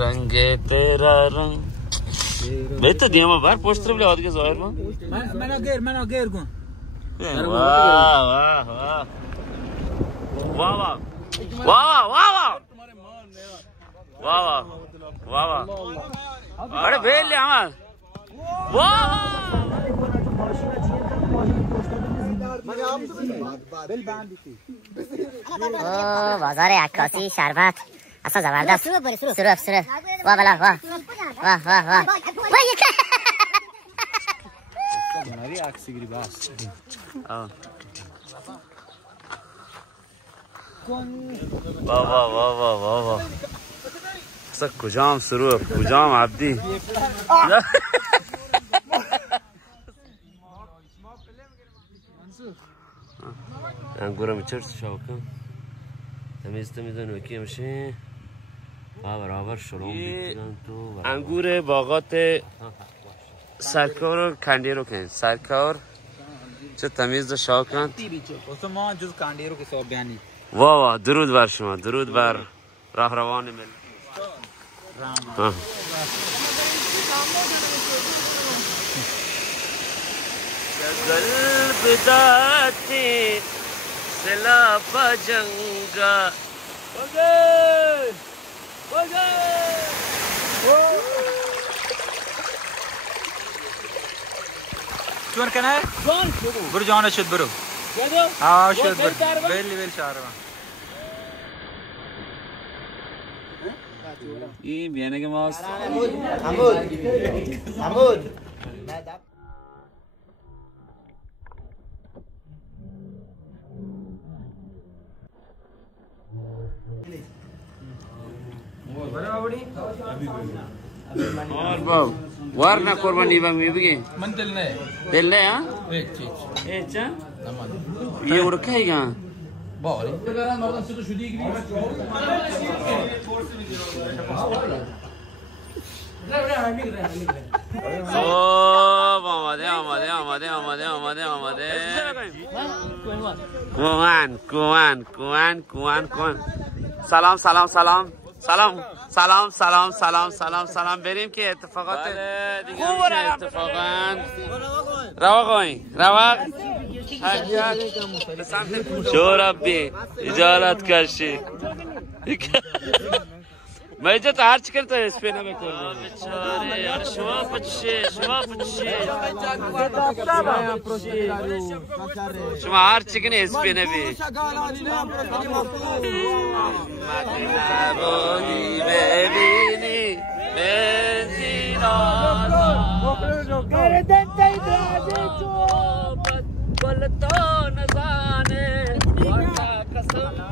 रंगे तेरा रंग बेहतर दिया मैं बाहर पोस्टर भी लगा के ज़ाहिर में मैं गेर को वाह वाह वाह वाह वाह वाह वाह वाह वाह वाह अरे बेल ले हमार वाह बाजार عکاسی شربت اصلا زبردست سرف واه بلا واه واه واه واه هذه عکسی گیری باس واه واه واه واه واه واه اصلا کجام سرور کجام عبدی انگورم چرس شاوکم تمیز نوکی میشه برابر شلوم بیتونن تو انگور باغات سرکار و کندی رو کن سرکار چه تمیز دو شاوکن ما جز کندی رو که صاحب بیانی واه واه درود بر شما درود بر راهروان مل قلب داتی سلا پجنگا بگه چون کنه برو جانه شد برو ها شد برو بیل شهرمان این بیانه که ماست حمود और बाब वार ना कुर्बानी बा मी बगे मन दिलने हां ए चा ये उड़खेगा باوری بگران مردم سه تا شدی گیری آماده سلام بریم که اتفاقات خوب اتفاقا رواق شو ربی اجالت کشی مجھے تو ہر چکن تو اس پہ نہ بیٹھو بیچارے یار شما پچھے شما ہر چکن اس پہ نہ بھی مدینہ ببینی بنزین میرے دن بل تو نزانے قسم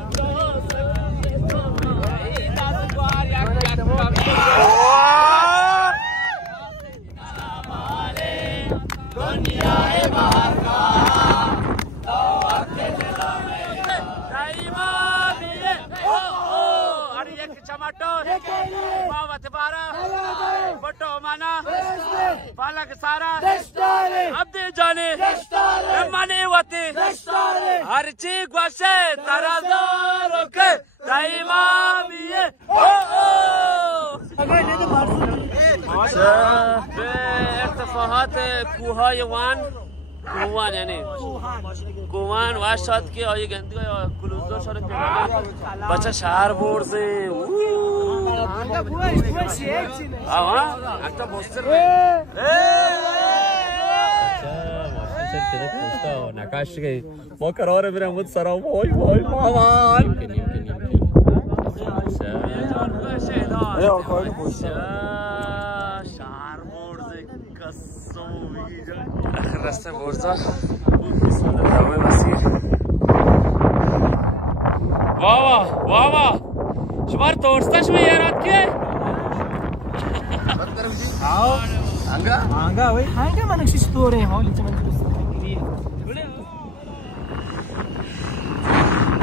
पालक सारा अब दे जाने मने वते हर चीज वसे तरदारो के दाइमा बिए به ارتفاعات کوههای کوهان یعنی کوهان واشات که آیه گندی یا کلوزدار شده پیدا بچه شهر برزه آها اکتا بوستر نقاش که ما قراره برم بود سرام وای مامان شهر برزه قسم میگه آخر رستم برزه ادامه مسیر واوا شمار تورستش می یارات که आओ आंगा वही आंगा मनक सी स्टोरी है होली चमन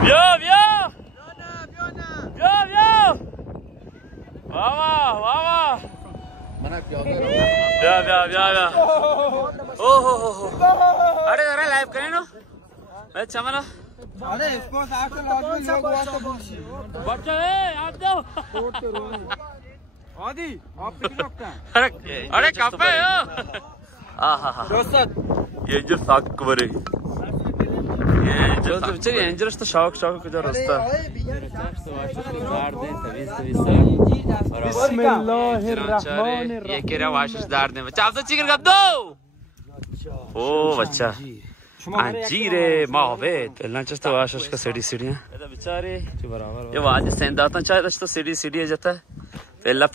Bjö! Vava! Bjö! Oh! अरे जरा लाइव करें ना मैं चमना अरे इसको साथ लाजमी लोग वास्ते बोलছি बच्चा ए आप दो आदि आप किस लगता है अरे कप है आहा ये जो साक कवरे ये जो चलिए एंजल्स तो शौक का जो रास्ता बिस्मिल्लाहिर्रहमानिर्रहीम ये केरा वाशिश दार दे बच्चा आप तो चिकन कब दो ओ बच्चा अंजीरे मावेत पहला चस्ता वाशिश का सीढ़ियां ये बेचारे जो बराबर ये वाज सेंदाता चाहे तो सीढ़ी जाता है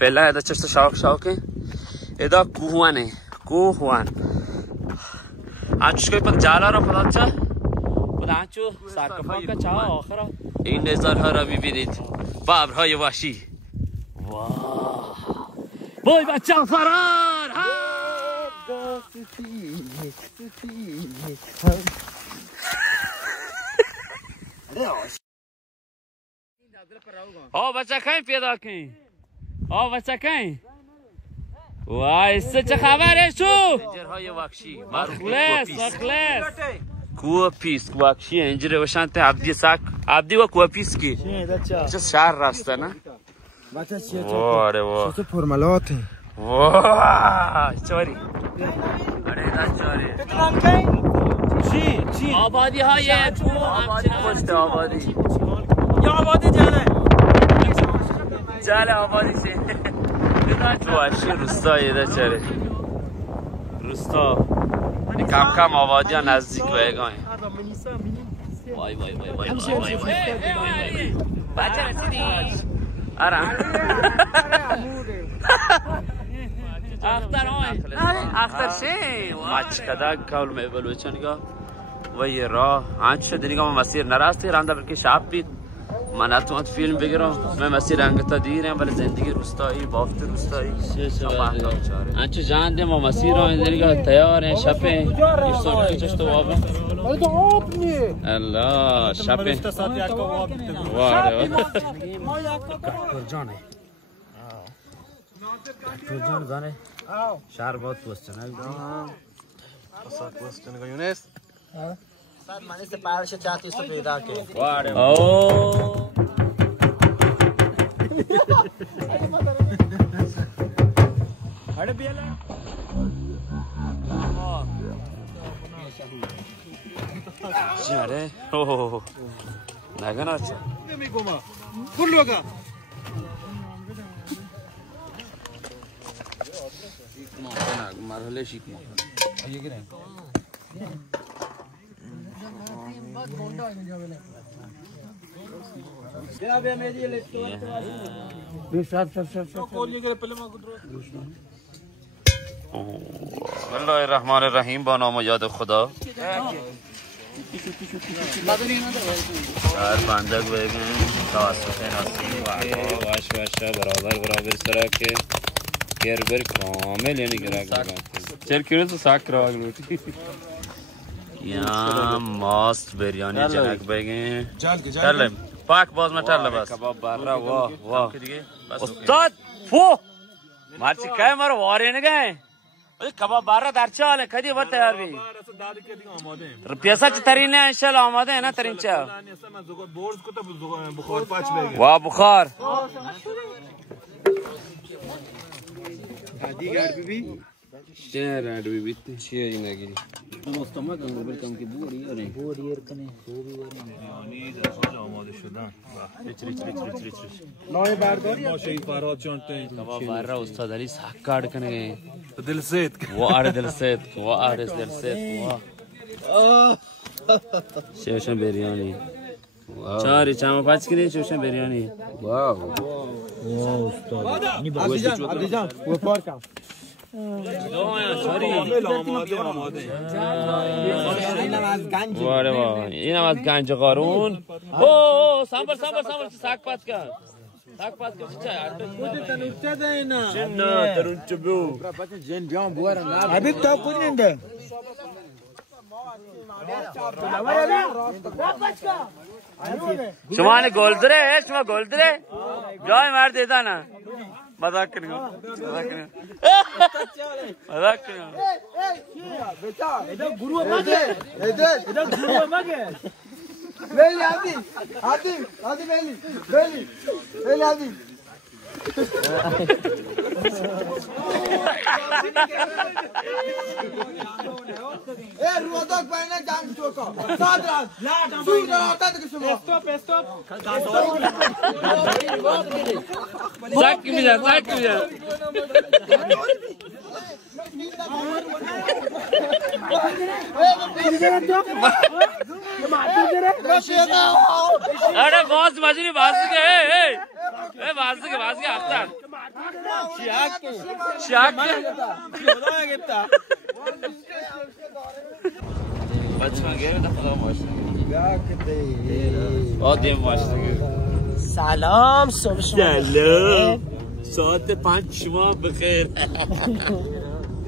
पहला है चस्ता शौक है एदा कुहुआन आज कोई पक जाला रा फलाचा پدانچو ساکفا کا چا آخرا این نظر ها را میبینید ببرهای وحشی وای بچه فرار آه بچه کہیں پیدا کہیں آه بچه کہیں وای اس سے چه خبره شو نجرهای وحشی مخلص کوپیس واقعی اینجوری باشن ته عبدی و کوپیس کی چه شهر راسته نه بچه چیه واره واه چه فرمالات واه چوری اره دا چوری چی آبادی های تو آبادی پشت آبادی یا آبادی جاله آبادی چی تو وحشی روستایی دا چوری روستا کم آبادی ها نزدیک به اگاه وای بچه رسیدی آرام اختر شی ماچ کدک کول میبلو چه نگاه و یه راه آنچه شده نگاه ما مسیر نراستی رانده برکه شاب بید من اتومات فیلم بگیرم من مسیر انگتا دیرم ولی زندگی روستایی بافت روستایی آنچه جانده ما مسیر رو نگاه تیار ہیں شپیں یہ سوچ کے چشتو وابا ولی تو آب نیه اللہ شپیں واره جان زانه شهر بود پوستن پوستن یونس بعد من است پارش چاتی است پیدا که واره او अरे बियाला अरे हो लगा ना अच्छा फुल होगा मारले शिक ये गिरे जनाब मेरी ले तो सब कौन ये पहले मैं गुजरो बिस्मिल्लाहिर्रहमानिर्रहीम با نام یاد خدا شهر بندک بگن توسط ناصری واش برابر سرا که کربر کامل یعنی گرگ چر کیلو تو ساک راگ لوٹی یا ماست بریانی جنک بگن چل پاک باز ما چل بس کباب بارا واه استاد فو مارچی کای مارو واره نگه کباب بارا در چه حاله کدی بار تیار بی پیسا چه ترین ہے انشاءاللہ آماده ہے نا ترین چه واہ بخار دیگر بی چه راد بی بیت چه نگیری مستمع کنم برکم که بوریر کنه یعنی دستش آماده شدن ریچ نای بردار ماشه فرهاد جان کباب بارا استاد علی ساک کاٹ کنه دل سید واه دل سید واه شوشن بریانی چاری چام پاچ کنی شوشن بریانی واو استاد عبدی جان وہ پار کام واره واه اینم از گنج قارون اوه سامبر ساک پات کن تنوچه ده اینا جن تنوچه بو جن بیان بوارن ابی تا کننده شما نه گلدره شما گلدره جای مرد دیدن نه مذاق کنیم بیچا ایدا گروه مگه بيلي هادي بيلي هادي ايه رواداك بينك جنگ توكا صادرات سودا تاتك شما استوب زاك ميزا अरे बॉस मजरी बाज के ए बाज के आफ्तार शाक बचपन गए ना خدا ماشین آدم ماشین سلام صبح شما سلام ساعت 5 شما بخیر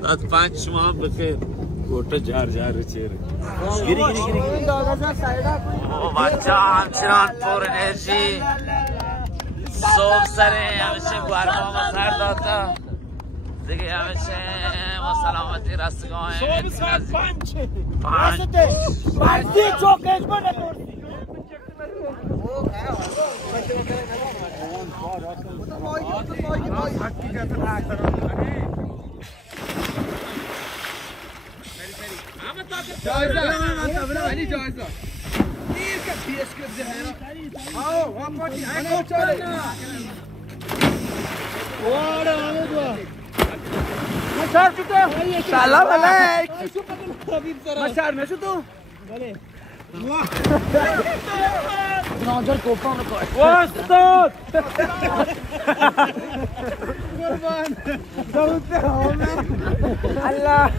ساعت 5 شما بخیر گوٹا جار چهره گیری او بچه همچنان پر انرژی صبح سره همیشه گرما و سر داتا دیگه همیشه با سلامتی رستگاه صبح ساعت 5 بردی چوکش بانه پرسی جایزه دیر که پیش کرده هیرا آو واپاتی های کوچاله واره آمه دو مشار شده سلام علیک مشار میشو تو بله ناجر کوپان رو کاش واسطاد قربان داود الله